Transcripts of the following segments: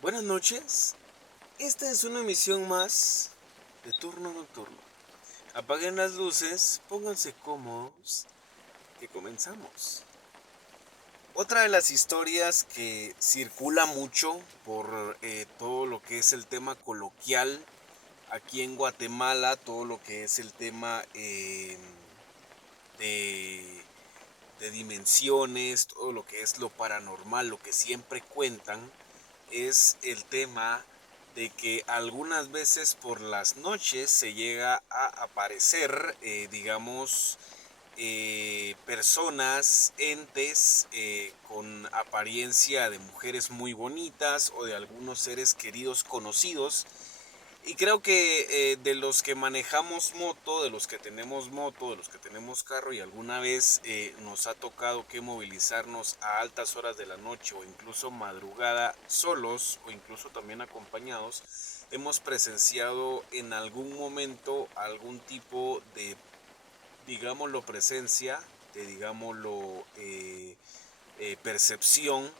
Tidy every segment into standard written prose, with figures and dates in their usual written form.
Buenas noches, esta es una emisión más de Turno Nocturno. Apaguen las luces, pónganse cómodos, que comenzamos. Otra de las historias que circula mucho por todo lo que es el tema coloquial aquí en Guatemala, todo lo que es el tema de, de dimensiones, todo lo que es lo paranormal, lo que siempre cuentan, es el tema de que algunas veces por las noches se llega a aparecer, digamos, personas, entes con apariencia de mujeres muy bonitas o de algunos seres queridos conocidos. Y creo que de los que manejamos moto, de los que tenemos moto, de los que tenemos carro y alguna vez nos ha tocado que movilizarnos a altas horas de la noche o incluso madrugada solos o incluso también acompañados, hemos presenciado en algún momento algún tipo de, digámoslo, presencia, de, digámoslo, percepción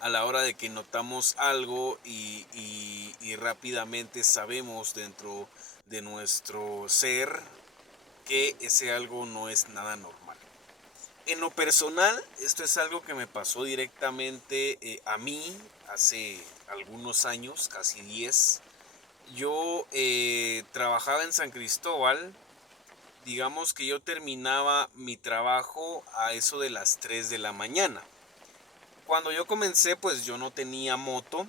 a la hora de que notamos algo y rápidamente sabemos dentro de nuestro ser que ese algo no es nada normal. En lo personal, esto es algo que me pasó directamente a mí hace algunos años, casi 10. Yo trabajaba en San Cristóbal. Digamos que yo terminaba mi trabajo a eso de las 3 de la mañana. Cuando yo comencé, pues yo no tenía moto.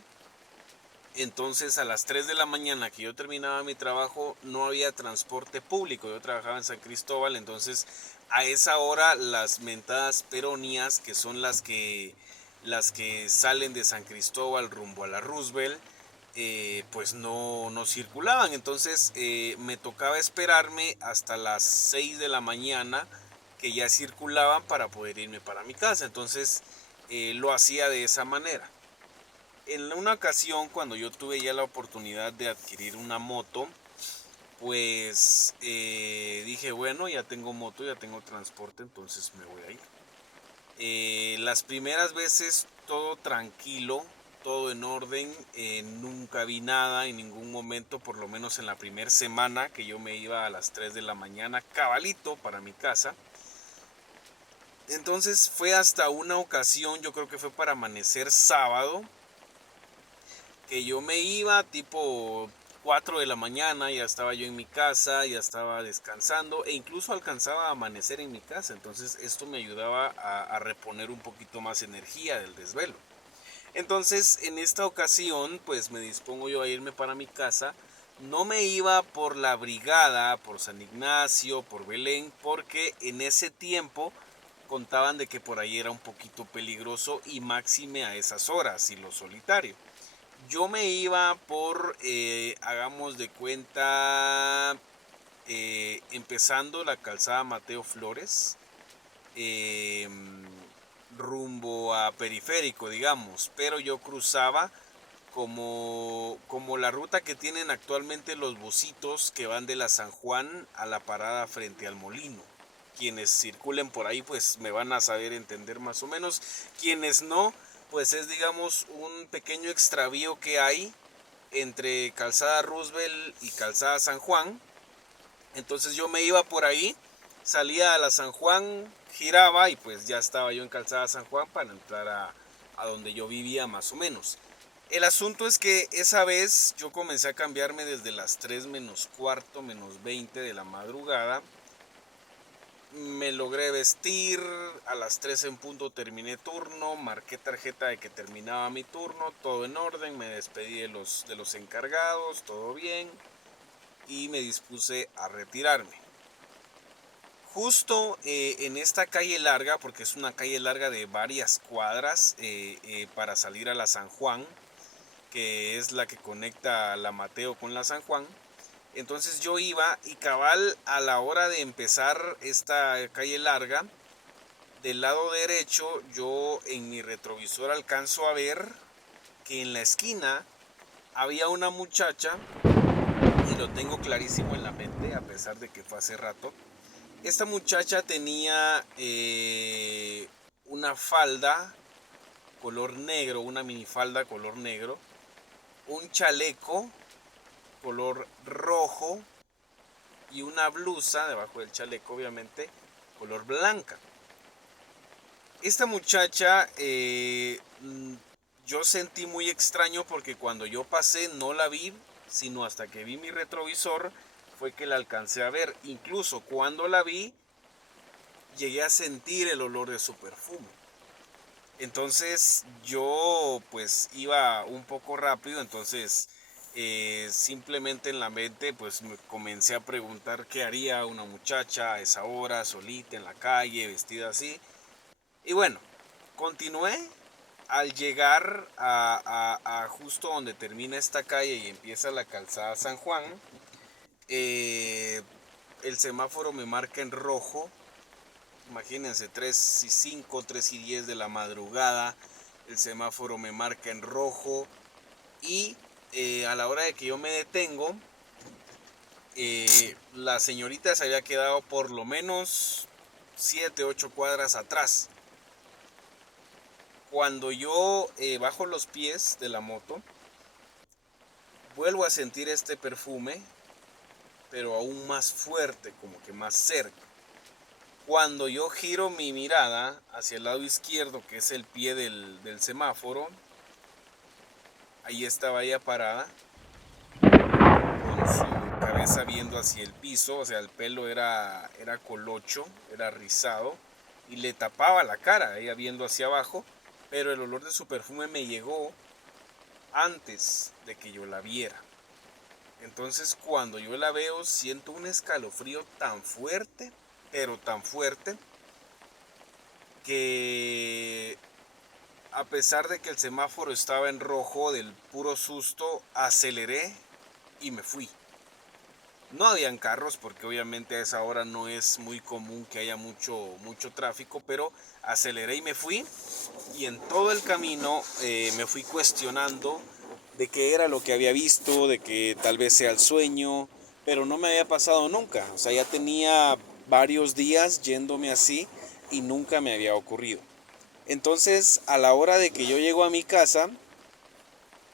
Entonces a las 3 de la mañana que yo terminaba mi trabajo no había transporte público. Yo trabajaba en San Cristóbal, entonces a esa hora las mentadas peronías, que son las que salen de San Cristóbal rumbo a la Roosevelt, pues no circulaban. Entonces me tocaba esperarme hasta las 6 de la mañana que ya circulaban para poder irme para mi casa. Entonces lo hacía de esa manera. En una ocasión, cuando yo tuve ya la oportunidad de adquirir una moto, pues dije, bueno, ya tengo moto, ya tengo transporte, entonces me voy a ir. Las primeras veces todo tranquilo, todo en orden, nunca vi nada en ningún momento, por lo menos en la primera semana que yo me iba a las 3 de la mañana, cabalito para mi casa. Entonces fue hasta una ocasión, yo creo que fue para amanecer sábado, que yo me iba tipo 4 de la mañana, ya estaba yo en mi casa, ya estaba descansando e incluso alcanzaba a amanecer en mi casa. Entonces esto me ayudaba a reponer un poquito más energía del desvelo. Entonces en esta ocasión pues me dispongo yo a irme para mi casa. No me iba por la Brigada, por San Ignacio, por Belén, porque en ese tiempo contaban de que por ahí era un poquito peligroso y máxime a esas horas y lo solitario. Yo me iba por, hagamos de cuenta, empezando la calzada Mateo Flores, eh, rumbo a Periférico, digamos, pero yo cruzaba como la ruta que tienen actualmente los busitos que van de la San Juan a la parada frente al molino. Quienes circulen por ahí pues me van a saber entender más o menos. Quienes no, pues es digamos un pequeño extravío que hay entre Calzada Roosevelt y Calzada San Juan. Entonces yo me iba por ahí, salía a la San Juan, giraba y pues ya estaba yo en Calzada San Juan para entrar a donde yo vivía más o menos. El asunto es que esa vez yo comencé a cambiarme desde las 3 menos cuarto, menos 20 de la madrugada. Me logré vestir, a las 3 en punto terminé turno, marqué tarjeta de que terminaba mi turno, todo en orden, me despedí de los encargados, todo bien y me dispuse a retirarme. Justo en esta calle larga, porque es una calle larga de varias cuadras para salir a la San Juan, que es la que conecta la Mateo con la San Juan. Entonces yo iba y cabal a la hora de empezar esta calle larga, del lado derecho yo en mi retrovisor alcanzo a ver que en la esquina había una muchacha, y lo tengo clarísimo en la mente a pesar de que fue hace rato. Esta muchacha tenía una falda color negro, una minifalda color negro, un chaleco color rojo y una blusa debajo del chaleco, obviamente, color blanca. Esta muchacha, yo sentí muy extraño porque cuando yo pasé no la vi, sino hasta que vi mi retrovisor fue que la alcancé a ver. Incluso cuando la vi, llegué a sentir el olor de su perfume. Entonces yo pues iba un poco rápido, entonces simplemente en la mente pues me comencé a preguntar qué haría una muchacha a esa hora, solita en la calle, vestida así. Y bueno, continué al llegar a justo donde termina esta calle y empieza la calzada San Juan. eh, el semáforo me marca en rojo. Imagínense, 3:05, 3:10 de la madrugada. El semáforo me marca en rojo. Y a la hora de que yo me detengo, la señorita se había quedado por lo menos 7, 8 cuadras atrás. Cuando yo bajo los pies de la moto, vuelvo a sentir este perfume, pero aún más fuerte, como que más cerca. Cuando yo giro mi mirada hacia el lado izquierdo, que es el pie del semáforo, ahí estaba ella parada, con su cabeza viendo hacia el piso, o sea, el pelo era colocho, era rizado, y le tapaba la cara, ella viendo hacia abajo, pero el olor de su perfume me llegó antes de que yo la viera. Entonces cuando yo la veo siento un escalofrío tan fuerte, pero tan fuerte, que a pesar de que el semáforo estaba en rojo, del puro susto aceleré y me fui. No habían carros porque obviamente a esa hora no es muy común que haya mucho tráfico, pero aceleré y me fui, y en todo el camino me fui cuestionando de qué era lo que había visto, de que tal vez sea el sueño, pero no me había pasado nunca. O sea, ya tenía varios días yéndome así y nunca me había ocurrido. Entonces, a la hora de que yo llego a mi casa,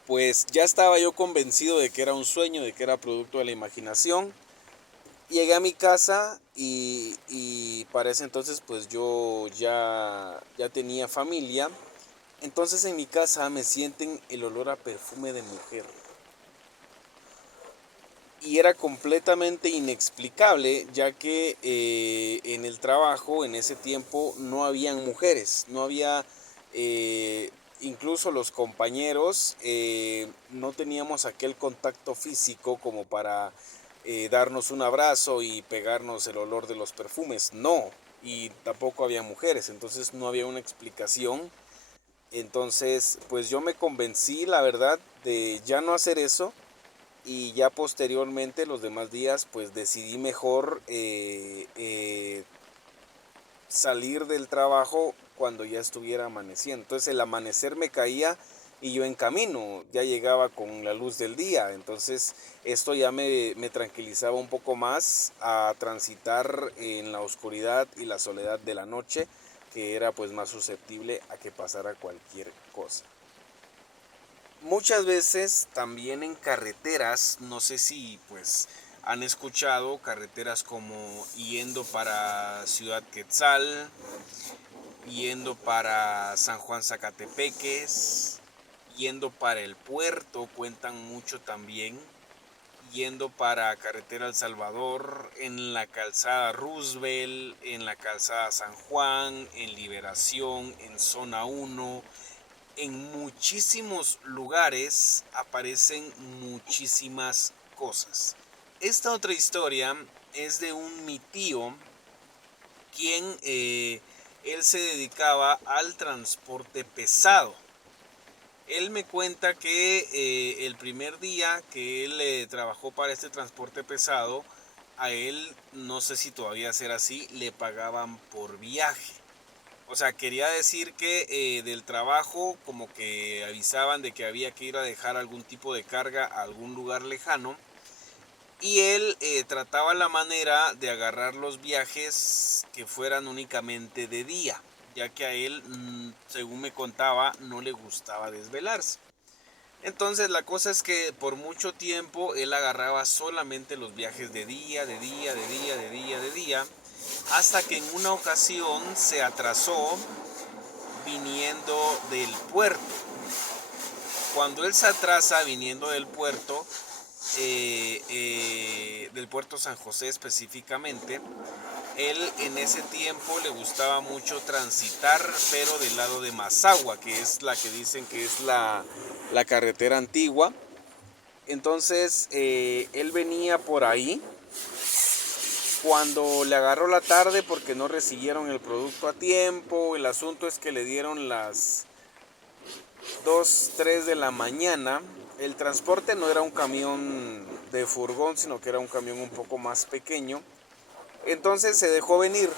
pues ya estaba yo convencido de que era un sueño, de que era producto de la imaginación. Llegué a mi casa y para ese entonces pues yo ya tenía familia. Entonces en mi casa me sienten el olor a perfume de mujer. Y era completamente inexplicable, ya que en el trabajo en ese tiempo no habían mujeres, no había, incluso los compañeros, no teníamos aquel contacto físico como para darnos un abrazo y pegarnos el olor de los perfumes, no, y tampoco había mujeres, entonces no había una explicación. Entonces pues yo me convencí, la verdad, de ya no hacer eso, y ya posteriormente los demás días pues decidí mejor salir del trabajo cuando ya estuviera amaneciendo. Entonces el amanecer me caía y yo en camino ya llegaba con la luz del día. Entonces esto ya me tranquilizaba un poco más a transitar en la oscuridad y la soledad de la noche, que era pues más susceptible a que pasara cualquier cosa. Muchas veces también en carreteras, no sé si pues han escuchado carreteras como yendo para Ciudad Quetzal, yendo para San Juan Zacatepeques, yendo para el puerto, cuentan mucho también, yendo para carretera El Salvador, en la calzada Roosevelt, en la calzada San Juan, en Liberación, en Zona 1. En muchísimos lugares aparecen muchísimas cosas. Esta otra historia es de mi tío, quien él se dedicaba al transporte pesado. Él me cuenta que el primer día que él trabajó para este transporte pesado, a él, no sé si todavía será así, le pagaban por viaje. O sea, quería decir que del trabajo como que avisaban de que había que ir a dejar algún tipo de carga a algún lugar lejano, y él trataba la manera de agarrar los viajes que fueran únicamente de día. ya que a él, según me contaba, no le gustaba desvelarse. Entonces la cosa es que por mucho tiempo él agarraba solamente los viajes de día, de día, de día, de día, de día, hasta que en una ocasión se atrasó viniendo del puerto. Cuando él se atrasa viniendo del puerto San José específicamente, él en ese tiempo le gustaba mucho transitar, pero del lado de Mazagua, que es la que dicen que es la carretera antigua. Entonces él venía por ahí cuando le agarró la tarde porque no recibieron el producto a tiempo. El asunto es que le dieron las 2, 3 de la mañana. El transporte no era un camión de furgón, sino que era un camión un poco más pequeño. Entonces se dejó venir.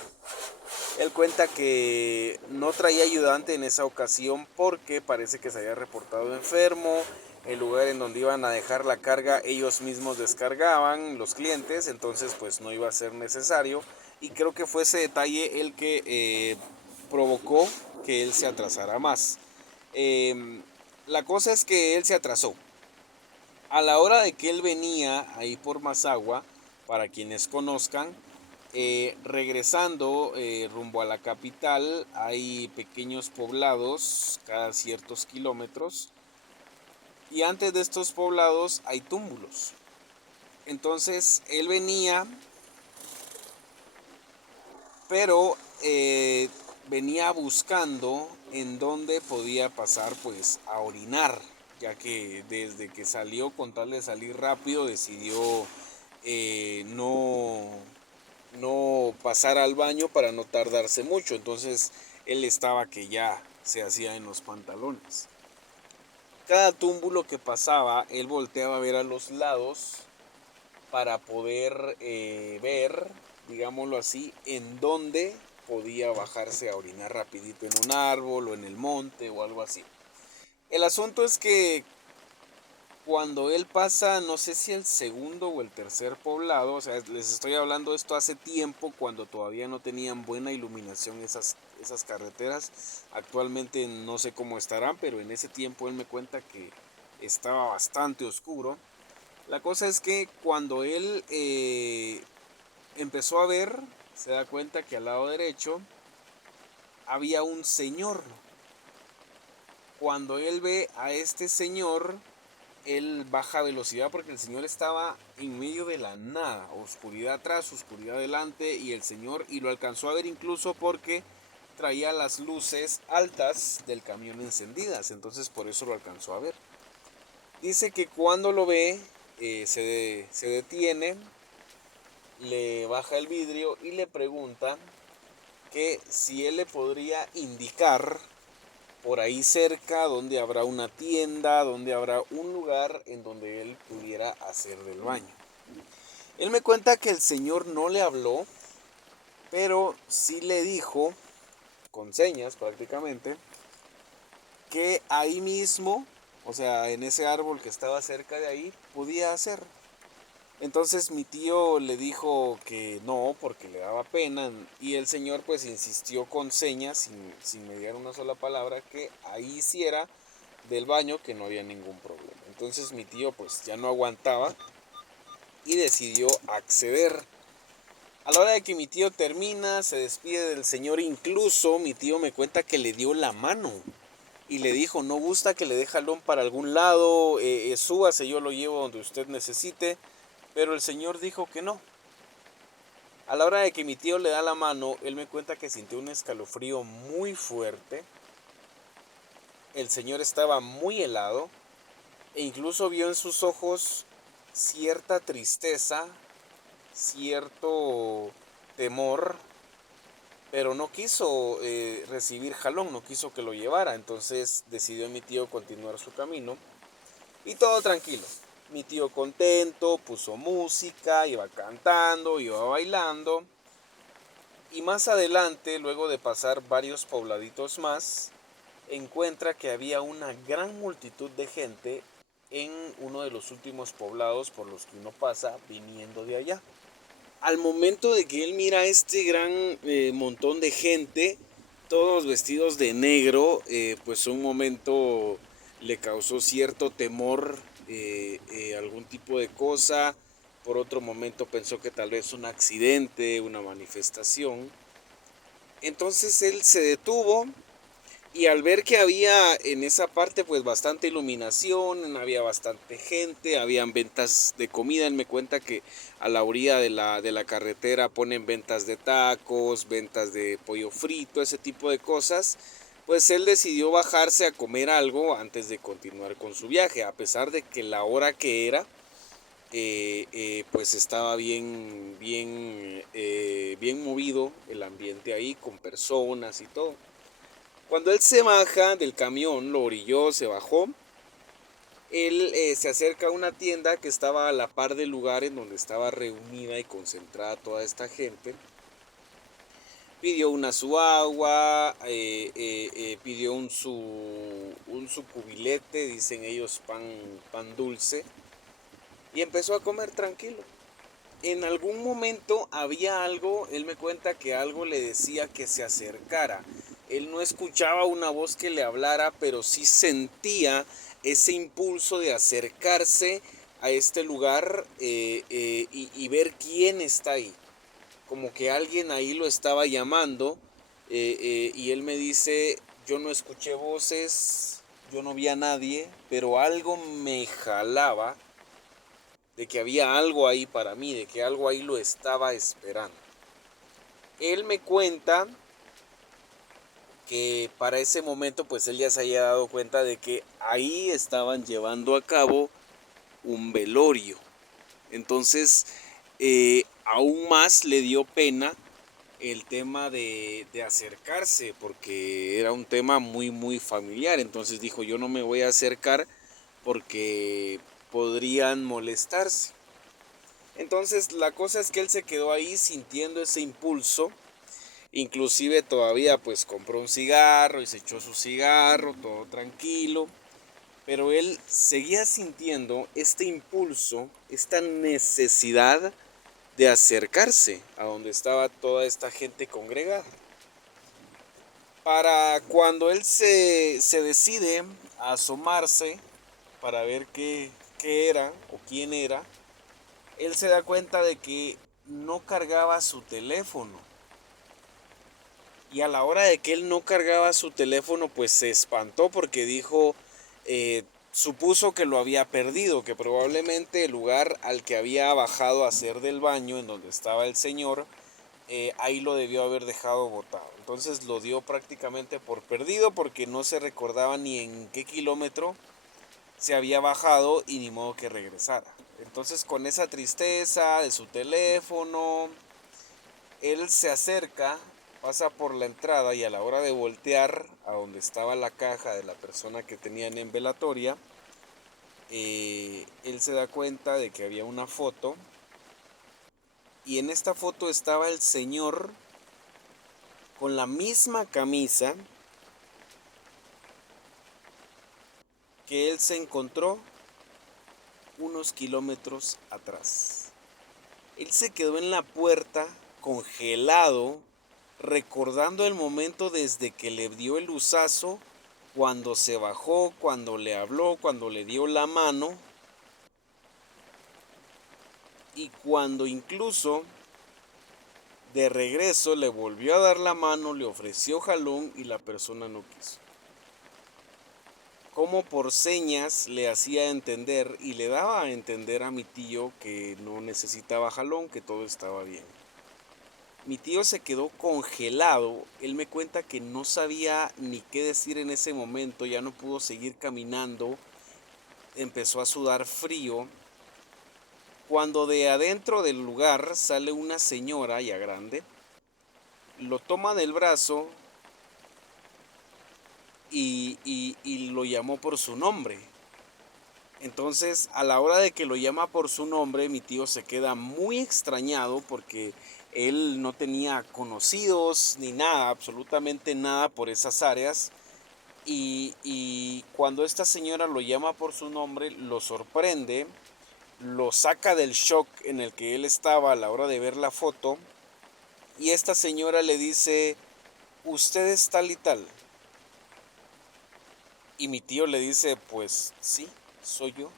Él cuenta que no traía ayudante en esa ocasión porque parece que se había reportado enfermo. El lugar en donde iban a dejar la carga ellos mismos descargaban, los clientes, entonces pues no iba a ser necesario. Y creo que fue ese detalle el que provocó que él se atrasara más. La cosa es que él se atrasó. A la hora de que él venía ahí por Mazagua, para quienes conozcan, regresando rumbo a la capital, hay pequeños poblados cada ciertos kilómetros y antes de estos poblados hay túmulos. Entonces él venía, pero venía buscando en dónde podía pasar pues a orinar, ya que desde que salió con tal de salir rápido decidió no pasar al baño para no tardarse mucho. Entonces él estaba que ya se hacía en los pantalones. Cada túmulo que pasaba, él volteaba a ver a los lados para poder ver, digámoslo así, en dónde podía bajarse a orinar rapidito en un árbol o en el monte o algo así. El asunto es que cuando él pasa, no sé si el segundo o el tercer poblado, o sea, les estoy hablando de esto hace tiempo, cuando todavía no tenían buena iluminación esas carreteras. Actualmente no sé cómo estarán, pero en ese tiempo él me cuenta que estaba bastante oscuro. La cosa es que cuando él empezó a ver, se da cuenta que al lado derecho había un señor. Cuando él ve a este señor, él baja velocidad porque el señor estaba en medio de la nada, oscuridad atrás, oscuridad adelante, y lo alcanzó a ver incluso porque traía las luces altas del camión encendidas, entonces por eso lo alcanzó a ver. Dice que cuando lo ve, se detiene, le baja el vidrio y le pregunta que si él le podría indicar por ahí cerca donde habrá una tienda, donde habrá un lugar en donde él pudiera hacer del baño. Él me cuenta que el señor no le habló, pero sí le dijo, con señas prácticamente, que ahí mismo, o sea, en ese árbol que estaba cerca de ahí, podía hacer. Entonces mi tío le dijo que no, porque le daba pena, y el señor pues insistió con señas, sin mediar una sola palabra, que ahí hiciera del baño, que no había ningún problema. Entonces mi tío pues ya no aguantaba y decidió acceder. A la hora de que mi tío termina, se despide del señor, incluso mi tío me cuenta que le dio la mano y le dijo, no gusta que le dé jalón para algún lado, súbase, yo lo llevo donde usted necesite, pero el señor dijo que no. A la hora de que mi tío le da la mano, él me cuenta que sintió un escalofrío muy fuerte, el señor estaba muy helado e incluso vio en sus ojos cierta tristeza, cierto temor, pero no quiso recibir jalón, no quiso que lo llevara. Entonces decidió mi tío continuar su camino y todo tranquilo. Mi tío contento, puso música, iba cantando, iba bailando. Y más adelante, luego de pasar varios pobladitos más, encuentra que había una gran multitud de gente en uno de los últimos poblados por los que uno pasa viniendo de allá. Al momento de que él mira este gran montón de gente, todos vestidos de negro, pues un momento le causó cierto temor, algún tipo de cosa. Por otro momento pensó que tal vez un accidente, una manifestación. Entonces él se detuvo y al ver que había en esa parte pues bastante iluminación, había bastante gente, habían ventas de comida, él me cuenta que a la orilla de la carretera ponen ventas de tacos, ventas de pollo frito, ese tipo de cosas, pues él decidió bajarse a comer algo antes de continuar con su viaje, a pesar de que la hora que era, pues estaba bien movido el ambiente ahí, con personas y todo. Cuando él se baja del camión, lo orilló, se bajó, él se acerca a una tienda que estaba a la par del lugar en donde estaba reunida y concentrada toda esta gente. Pidió una su agua, pidió un su cubilete, dicen ellos pan dulce, y empezó a comer tranquilo. En algún momento había algo, él me cuenta que algo le decía que se acercara. Él no escuchaba una voz que le hablara, pero sí sentía ese impulso de acercarse a este lugar, y ver quién está ahí. Como que alguien ahí lo estaba llamando, y él me dice, yo no escuché voces, yo no vi a nadie, pero algo me jalaba de que había algo ahí para mí, de que algo ahí lo estaba esperando. Él me cuenta que para ese momento pues él ya se había dado cuenta de que ahí estaban llevando a cabo un velorio. Entonces, aún más le dio pena el tema de acercarse, porque era un tema muy familiar. Entonces dijo, yo no me voy a acercar porque podrían molestarse. Entonces la cosa es que él se quedó ahí sintiendo ese impulso, inclusive todavía pues compró un cigarro y se echó su cigarro, todo tranquilo, pero él seguía sintiendo este impulso, esta necesidad de acercarse a donde estaba toda esta gente congregada. Para cuando él se decide a asomarse para ver qué era o quién era, él se da cuenta de que no cargaba su teléfono. Y a la hora de que él no cargaba su teléfono, pues se espantó porque dijo, supuso que lo había perdido, que probablemente el lugar al que había bajado a hacer del baño, en donde estaba el señor, ahí lo debió haber dejado botado. Entonces lo dio prácticamente por perdido porque no se recordaba ni en qué kilómetro se había bajado y ni modo que regresara. Entonces con esa tristeza de su teléfono, él se acerca, pasa por la entrada y a la hora de voltear a donde estaba la caja de la persona que tenían en velatoria, él se da cuenta de que había una foto y en esta foto estaba el señor con la misma camisa que él se encontró unos kilómetros atrás. Él se quedó en la puerta, congelado, recordando el momento desde que le dio el luzazo, cuando se bajó, cuando le habló, cuando le dio la mano y cuando incluso de regreso le volvió a dar la mano, le ofreció jalón y la persona no quiso. Como por señas le hacía entender y le daba a entender a mi tío que no necesitaba jalón, que todo estaba bien. Mi tío se quedó congelado, él me cuenta que no sabía ni qué decir en ese momento, ya no pudo seguir caminando, empezó a sudar frío, cuando de adentro del lugar sale una señora ya grande, lo toma del brazo y lo llamó por su nombre. Entonces, a la hora de que lo llama por su nombre, mi tío se queda muy extrañado porque él no tenía conocidos ni nada, absolutamente nada por esas áreas. Y cuando esta señora lo llama por su nombre, lo sorprende, lo saca del shock en el que él estaba a la hora de ver la foto. Y esta señora le dice, ¿usted es tal y tal? Y mi tío le dice, pues sí, soy yo,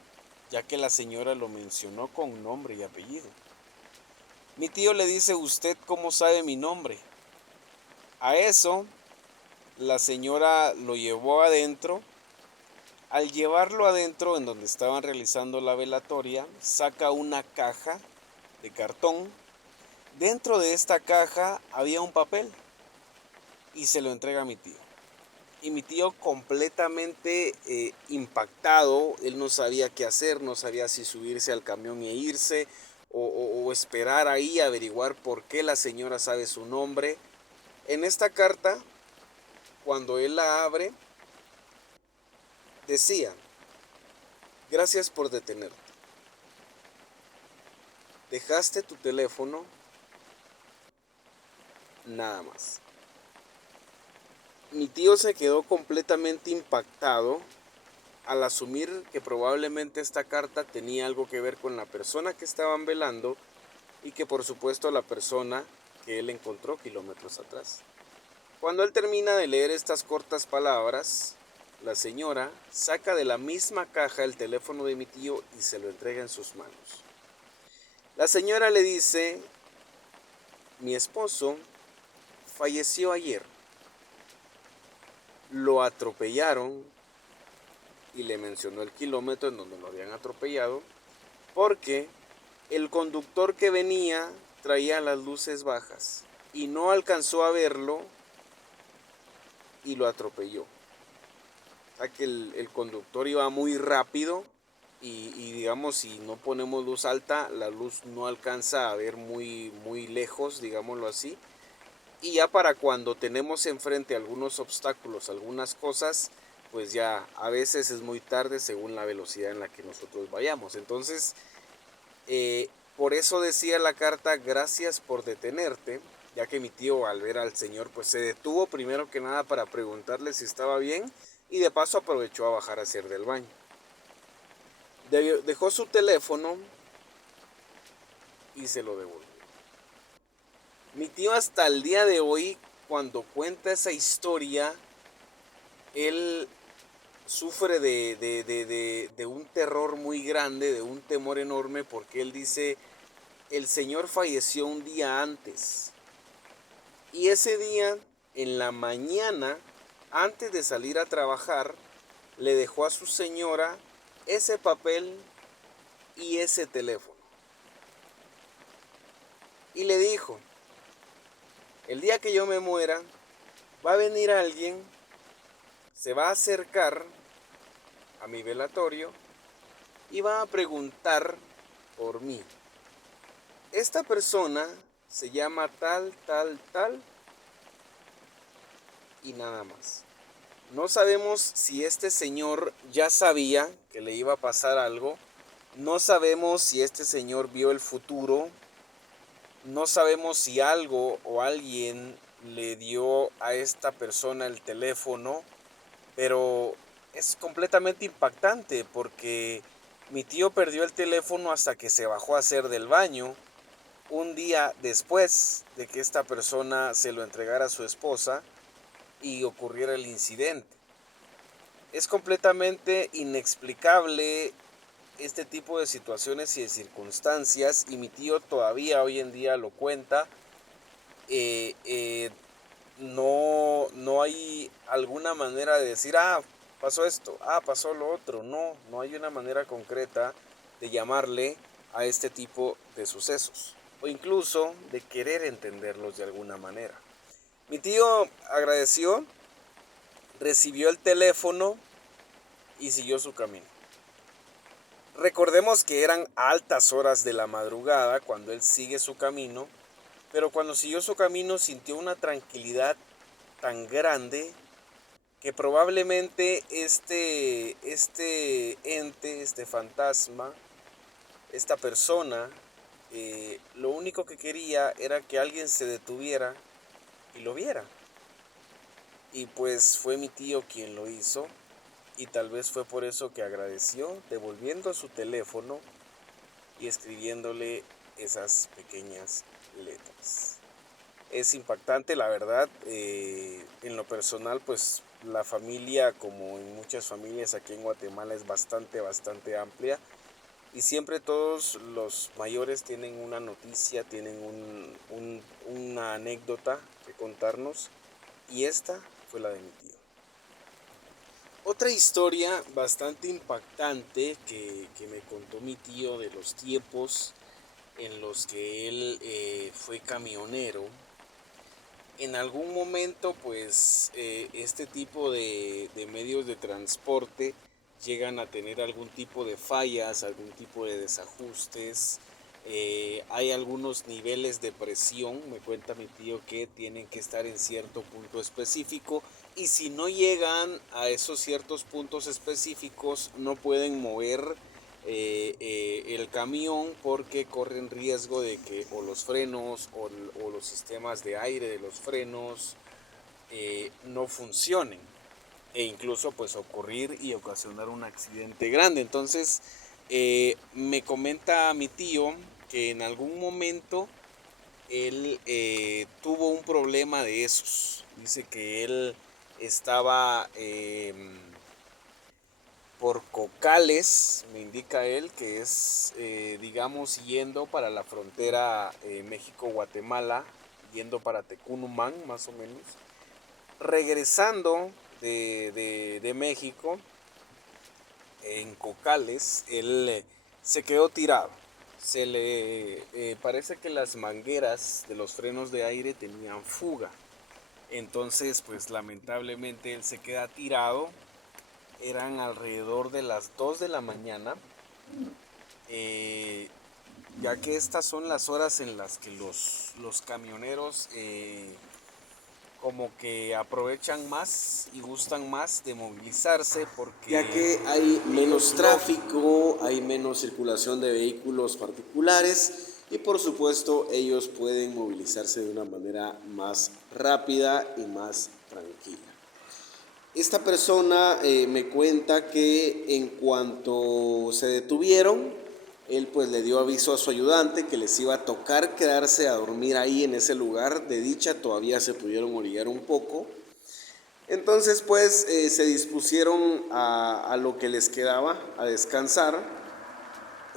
ya que la señora lo mencionó con nombre y apellido. Mi tío le dice, ¿usted cómo sabe mi nombre? A eso, la señora lo llevó adentro. Al llevarlo adentro, en donde estaban realizando la velatoria, saca una caja de cartón. Dentro de esta caja había un papel y se lo entrega a mi tío. Y mi tío completamente impactado, él no sabía qué hacer, no sabía si subirse al camión e irse o esperar ahí a averiguar por qué la señora sabe su nombre. En esta carta, cuando él la abre, decía, gracias por detenerte. Dejaste tu teléfono, nada más. Mi tío se quedó completamente impactado al asumir que probablemente esta carta tenía algo que ver con la persona que estaban velando y que por supuesto la persona que él encontró kilómetros atrás. Cuando él termina de leer estas cortas palabras, la señora saca de la misma caja el teléfono de mi tío y se lo entrega en sus manos. La señora le dice, mi esposo falleció ayer, lo atropellaron y le mencionó el kilómetro en donde lo habían atropellado porque el conductor que venía traía las luces bajas y no alcanzó a verlo y lo atropelló. O sea que el conductor iba muy rápido y digamos si no ponemos luz alta, la luz no alcanza a ver muy lejos, digámoslo así. Y ya para cuando tenemos enfrente algunos obstáculos, algunas cosas, pues ya a veces es muy tarde según la velocidad en la que nosotros vayamos. Entonces, eh, por eso decía la carta, gracias por detenerte, ya que mi tío al ver al señor pues se detuvo primero que nada para preguntarle si estaba bien y de paso aprovechó a bajar a hacer del baño. Dejó su teléfono y se lo devolvió. Mi tío hasta el día de hoy, cuando cuenta esa historia, él sufre de un terror muy grande, de un temor enorme, porque él dice, el señor falleció un día antes. Y ese día, en la mañana, antes de salir a trabajar, le dejó a su señora ese papel y ese teléfono. Y le dijo, el día que yo me muera, va a venir alguien, se va a acercar a mi velatorio y va a preguntar por mí. Esta persona se llama tal, tal, tal y nada más. No sabemos si este señor ya sabía que le iba a pasar algo. No sabemos si este señor vio el futuro. No sabemos si algo o alguien le dio a esta persona el teléfono. Pero es completamente impactante porque mi tío perdió el teléfono hasta que se bajó a hacer del baño un día después de que esta persona se lo entregara a su esposa y ocurriera el incidente. Es completamente inexplicable este tipo de situaciones y de circunstancias y mi tío todavía hoy en día lo cuenta. Eh, eh, no hay alguna manera de decir, pasó esto, pasó lo otro. No hay una manera concreta de llamarle a este tipo de sucesos o incluso de querer entenderlos de alguna manera. Mi tío agradeció, recibió el teléfono y siguió su camino. Recordemos que eran altas horas de la madrugada cuando él sigue su camino, pero cuando siguió su camino sintió una tranquilidad tan grande que probablemente este ente, este fantasma, esta persona, lo único que quería era que alguien se detuviera y lo viera. Y pues fue mi tío quien lo hizo y tal vez fue por eso que agradeció devolviendo su teléfono y escribiéndole esas pequeñas letras. Es impactante, la verdad. En lo personal, pues la familia, como en muchas familias aquí en Guatemala, es bastante amplia. Y siempre todos los mayores tienen una noticia, tienen una anécdota que contarnos. Y esta fue la de mi tío. Otra historia bastante impactante que me contó mi tío de los tiempos en los que él fue camionero. En algún momento, pues, este tipo de medios de transporte llegan a tener algún tipo de fallas, algún tipo de desajustes. Hay algunos niveles de presión, me cuenta mi tío, que tienen que estar en cierto punto específico, y si no llegan a esos ciertos puntos específicos no pueden mover el camión, porque corren riesgo de que o los frenos o los sistemas de aire de los frenos no funcionen, e incluso pues ocurrir y ocasionar un accidente grande. Entonces me comenta mi tío que en algún momento él tuvo un problema de esos. Dice que él estaba por Cocales, me indica él, que es, digamos, yendo para la frontera México-Guatemala, yendo para Tecunumán, más o menos. Regresando de México, en Cocales, él se quedó tirado. Se le parece que las mangueras de los frenos de aire tenían fuga. Entonces, pues lamentablemente él se queda tirado. Eran alrededor de las 2 de la mañana, eh, ya que estas son las horas en las que los camioneros como que aprovechan más y gustan más de movilizarse, porque ya que hay menos tráfico, hay menos circulación de vehículos particulares y por supuesto ellos pueden movilizarse de una manera más rápida y más tranquila. Esta persona me cuenta que en cuanto se detuvieron, él pues le dio aviso a su ayudante que les iba a tocar quedarse a dormir ahí en ese lugar. De dicha todavía se pudieron orillar un poco. Entonces pues se dispusieron a lo que les quedaba, a descansar.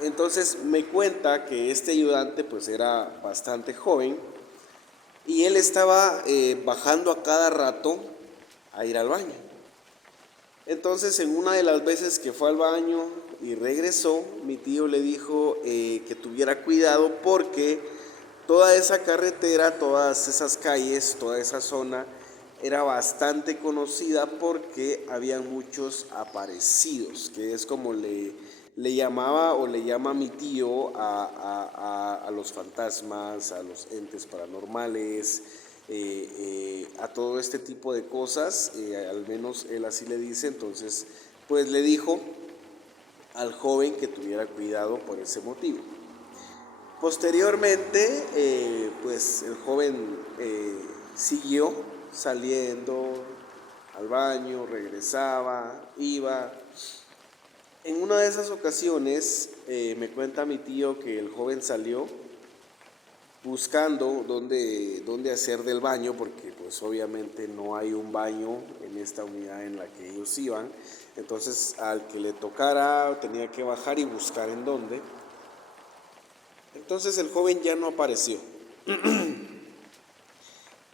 Entonces me cuenta que este ayudante pues era bastante joven y él estaba bajando a cada rato a ir al baño. Entonces, en una de las veces que fue al baño y regresó, mi tío le dijo que tuviera cuidado porque toda esa carretera, todas esas calles, toda esa zona era bastante conocida porque había muchos aparecidos, que es como le llamaba o le llama mi tío a los fantasmas, a los entes paranormales, a todo este tipo de cosas, al menos él así le dice. Entonces pues le dijo al joven que tuviera cuidado por ese motivo. Posteriormente pues el joven siguió saliendo al baño, regresaba, iba. En una de esas ocasiones me cuenta mi tío que el joven salió buscando dónde hacer del baño, porque pues obviamente no hay un baño en esta unidad en la que ellos iban. Entonces al que le tocara tenía que bajar y buscar en dónde. Entonces el joven ya no apareció.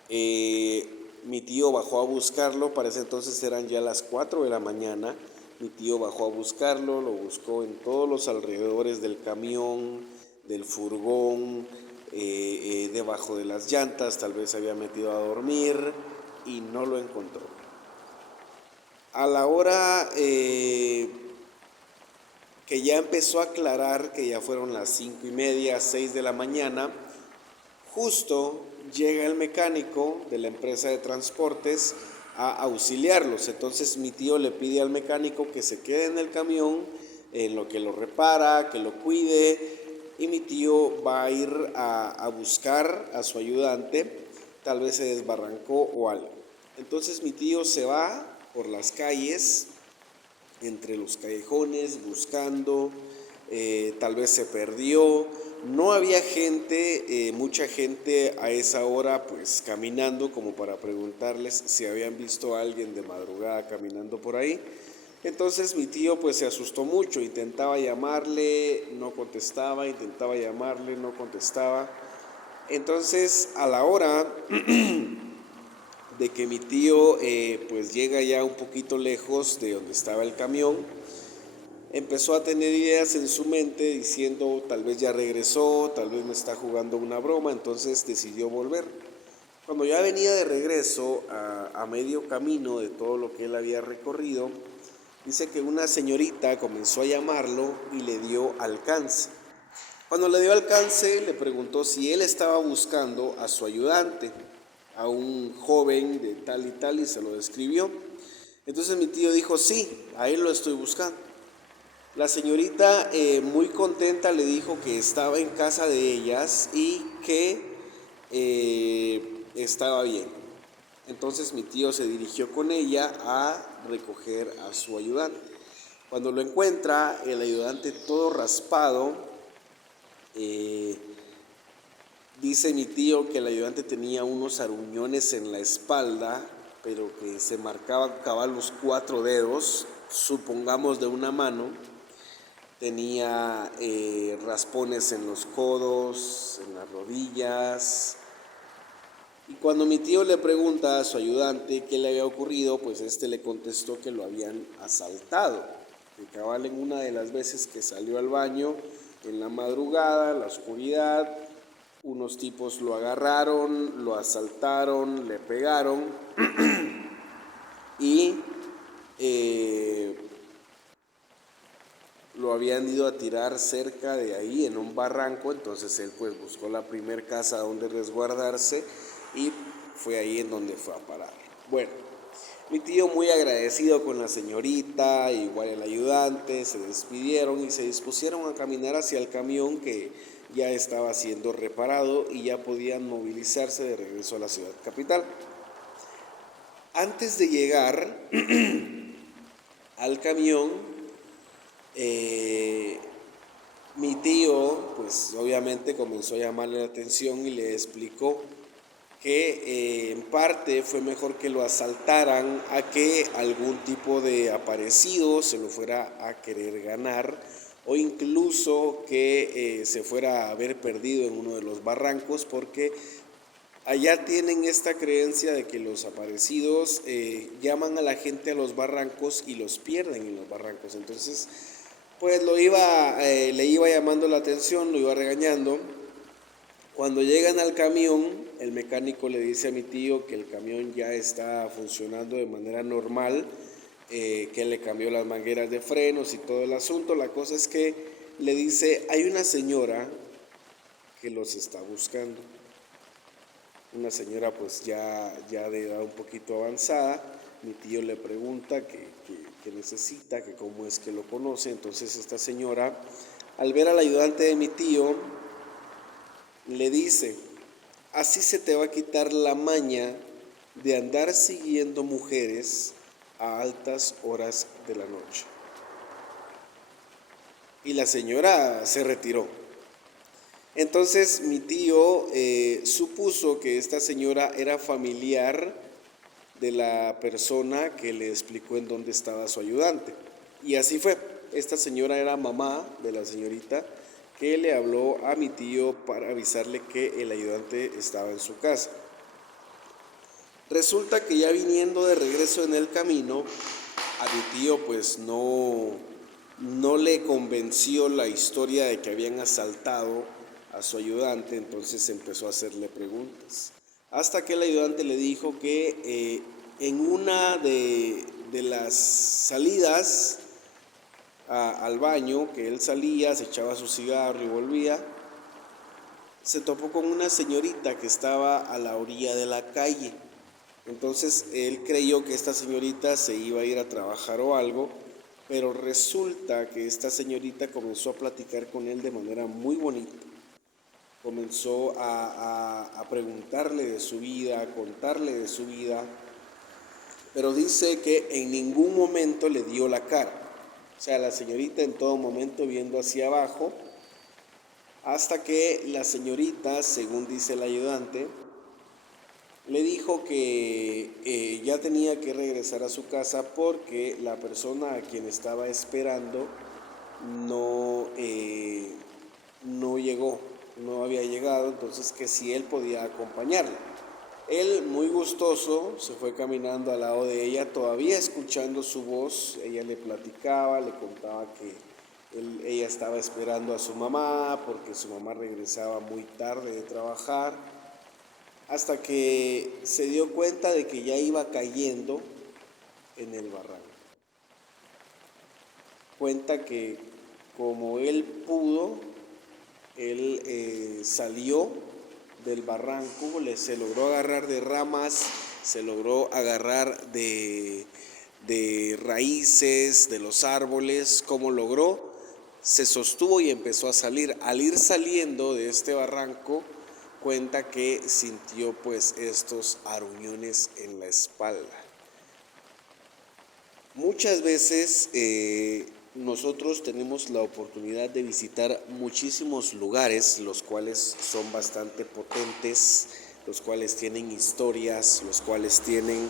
Mi tío bajó a buscarlo, para ese entonces eran ya las 4 de la mañana. Mi tío bajó a buscarlo, lo buscó en todos los alrededores del camión, del furgón, debajo de las llantas, tal vez se había metido a dormir y no lo encontró. A la hora que ya empezó a aclarar, que ya fueron las 5:30, 6 de la mañana, justo llega el mecánico de la empresa de transportes a auxiliarlos. Entonces mi tío le pide al mecánico que se quede en el camión, en lo que lo repara, que lo cuide, y mi tío va a ir a buscar a su ayudante. Tal vez se desbarrancó o algo. Entonces mi tío se va por las calles, entre los callejones, buscando, tal vez se perdió. No había gente, mucha gente a esa hora pues caminando como para preguntarles si habían visto a alguien de madrugada caminando por ahí. Entonces mi tío pues se asustó mucho, intentaba llamarle, no contestaba, intentaba llamarle, no contestaba. Entonces a la hora de que mi tío pues llega ya un poquito lejos de donde estaba el camión, empezó a tener ideas en su mente diciendo tal vez ya regresó, tal vez me está jugando una broma, entonces decidió volver. Cuando ya venía de regreso a medio camino de todo lo que él había recorrido, dice que una señorita comenzó a llamarlo y le dio alcance. Cuando le dio alcance, le preguntó si él estaba buscando a su ayudante, a un joven de tal y se lo describió. Entonces mi tío dijo, sí, a él lo estoy buscando. La señorita, muy contenta, le dijo que estaba en casa de ellas y que estaba bien. Entonces mi tío se dirigió con ella a recoger a su ayudante. Cuando lo encuentra, el ayudante todo raspado, dice mi tío que el ayudante tenía unos aruñones en la espalda, pero que se marcaban cabal los 4 dedos, supongamos de una mano. Tenía raspones en los codos, en las rodillas. Y cuando mi tío le pregunta a su ayudante qué le había ocurrido, pues este le contestó que lo habían asaltado. Que cabal en una de las veces que salió al baño, en la madrugada, en la oscuridad, unos tipos lo agarraron, lo asaltaron, le pegaron y lo habían ido a tirar cerca de ahí en un barranco. Entonces él pues buscó la primer casa donde resguardarse y fue ahí en donde fue a parar. Bueno, mi tío muy agradecido con la señorita, igual el ayudante, se despidieron y se dispusieron a caminar hacia el camión que ya estaba siendo reparado y ya podían movilizarse de regreso a la ciudad capital. Antes de llegar al camión, mi tío, pues obviamente comenzó a llamarle la atención y le explicó que en parte fue mejor que lo asaltaran a que algún tipo de aparecido se lo fuera a querer ganar o incluso que se fuera a haber perdido en uno de los barrancos, porque allá tienen esta creencia de que los aparecidos llaman a la gente a los barrancos y los pierden en los barrancos. Entonces pues le iba llamando la atención, lo iba regañando. Cuando llegan al camión, el mecánico le dice a mi tío que el camión ya está funcionando de manera normal, que le cambió las mangueras de frenos y todo el asunto. La cosa es que le dice, hay una señora que los está buscando. Una señora pues ya de edad un poquito avanzada. Mi tío le pregunta que necesita, que cómo es que lo conoce. Entonces esta señora, al ver al ayudante de mi tío, le dice, así se te va a quitar la maña de andar siguiendo mujeres a altas horas de la noche. Y la señora se retiró. Entonces mi tío supuso que esta señora era familiar de la persona que le explicó en dónde estaba su ayudante. Y así fue. Esta señora era mamá de la señorita que le habló a mi tío para avisarle que el ayudante estaba en su casa. Resulta que ya viniendo de regreso en el camino, a mi tío pues no le convenció la historia de que habían asaltado a su ayudante, entonces empezó a hacerle preguntas. Hasta que el ayudante le dijo que en una de las salidas al baño, que él salía, se echaba su cigarro y volvía, se topó con una señorita que estaba a la orilla de la calle. Entonces él creyó que esta señorita se iba a ir a trabajar o algo, pero resulta que esta señorita comenzó a platicar con él de manera muy bonita. Comenzó a preguntarle de su vida, a contarle de su vida, pero dice que en ningún momento le dio la cara. O sea, la señorita en todo momento viendo hacia abajo, hasta que la señorita, según dice el ayudante, le dijo que ya tenía que regresar a su casa porque la persona a quien estaba esperando no, no llegó, no había llegado, entonces que si él podía acompañarla. Él, muy gustoso, se fue caminando al lado de ella, todavía escuchando su voz. Ella le platicaba, le contaba que ella estaba esperando a su mamá porque su mamá regresaba muy tarde de trabajar, hasta que se dio cuenta de que ya iba cayendo en el barranco. Cuenta que como él pudo, él salió del barranco, se logró agarrar de ramas, se logró agarrar de raíces de los árboles. ¿Cómo logró? Se sostuvo y empezó a salir. Al ir saliendo de este barranco, cuenta que sintió pues estos aruñones en la espalda. Muchas veces nosotros tenemos la oportunidad de visitar muchísimos lugares, los cuales son bastante potentes, los cuales tienen historias, los cuales tienen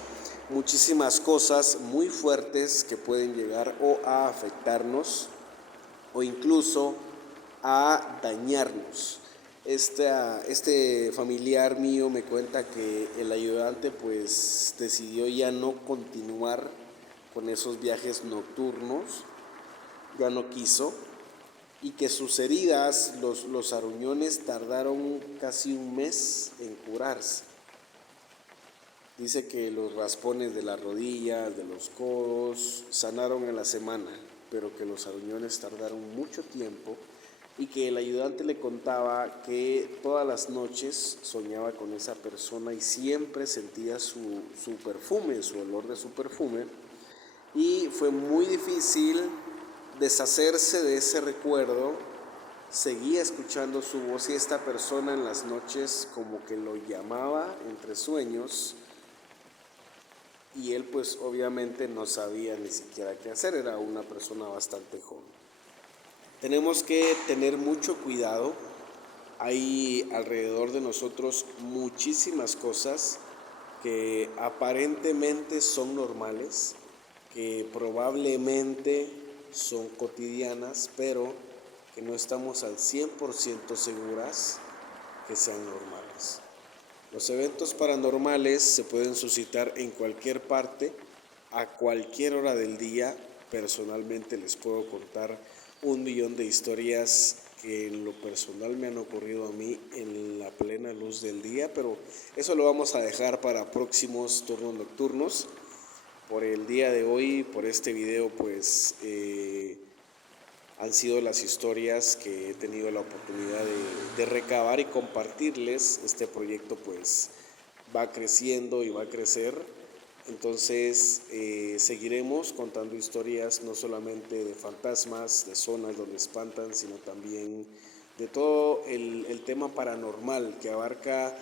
muchísimas cosas muy fuertes que pueden llegar o a afectarnos o incluso a dañarnos. Este familiar mío me cuenta que el ayudante pues decidió ya no continuar con esos viajes nocturnos, ya no quiso, y que sus heridas, los aruñones, tardaron casi un mes en curarse. Dice que los raspones de las rodillas, de los codos, sanaron en la semana, pero que los aruñones tardaron mucho tiempo, y que el ayudante le contaba que todas las noches soñaba con esa persona y siempre sentía su perfume, su olor de su perfume, y fue muy difícil deshacerse de ese recuerdo. Seguía escuchando su voz y esta persona en las noches como que lo llamaba entre sueños, y él pues obviamente no sabía ni siquiera qué hacer, era una persona bastante joven. Tenemos que tener mucho cuidado. Hay alrededor de nosotros muchísimas cosas que aparentemente son normales, que probablemente son cotidianas, pero que no estamos al 100% seguras que sean normales. Los eventos paranormales se pueden suscitar en cualquier parte, a cualquier hora del día. Personalmente les puedo contar 1.000.000 de historias que en lo personal me han ocurrido a mí en la plena luz del día, pero eso lo vamos a dejar para próximos turnos nocturnos. Por el día de hoy, por este video, pues han sido las historias que he tenido la oportunidad de recabar y compartirles. Este proyecto pues va creciendo y va a crecer, entonces seguiremos contando historias no solamente de fantasmas, de zonas donde espantan, sino también de todo el tema paranormal que abarca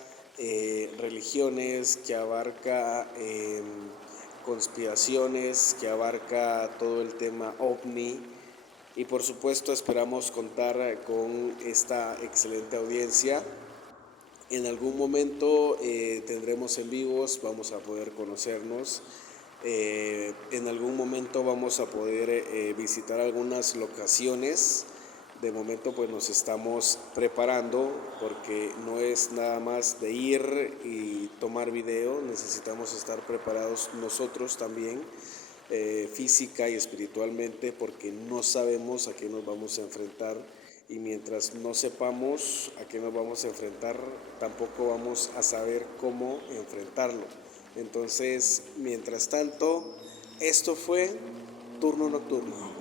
religiones, que abarca conspiraciones, que abarca todo el tema ovni. Y por supuesto esperamos contar con esta excelente audiencia. En algún momento tendremos en vivos, vamos a poder conocernos. En algún momento vamos a poder visitar algunas locaciones. De momento pues nos estamos preparando, porque no es nada más de ir y tomar video, necesitamos estar preparados nosotros también. Física y espiritualmente, porque no sabemos a qué nos vamos a enfrentar, y mientras no sepamos a qué nos vamos a enfrentar, tampoco vamos a saber cómo enfrentarlo. Entonces, mientras tanto, esto fue Turno Nocturno.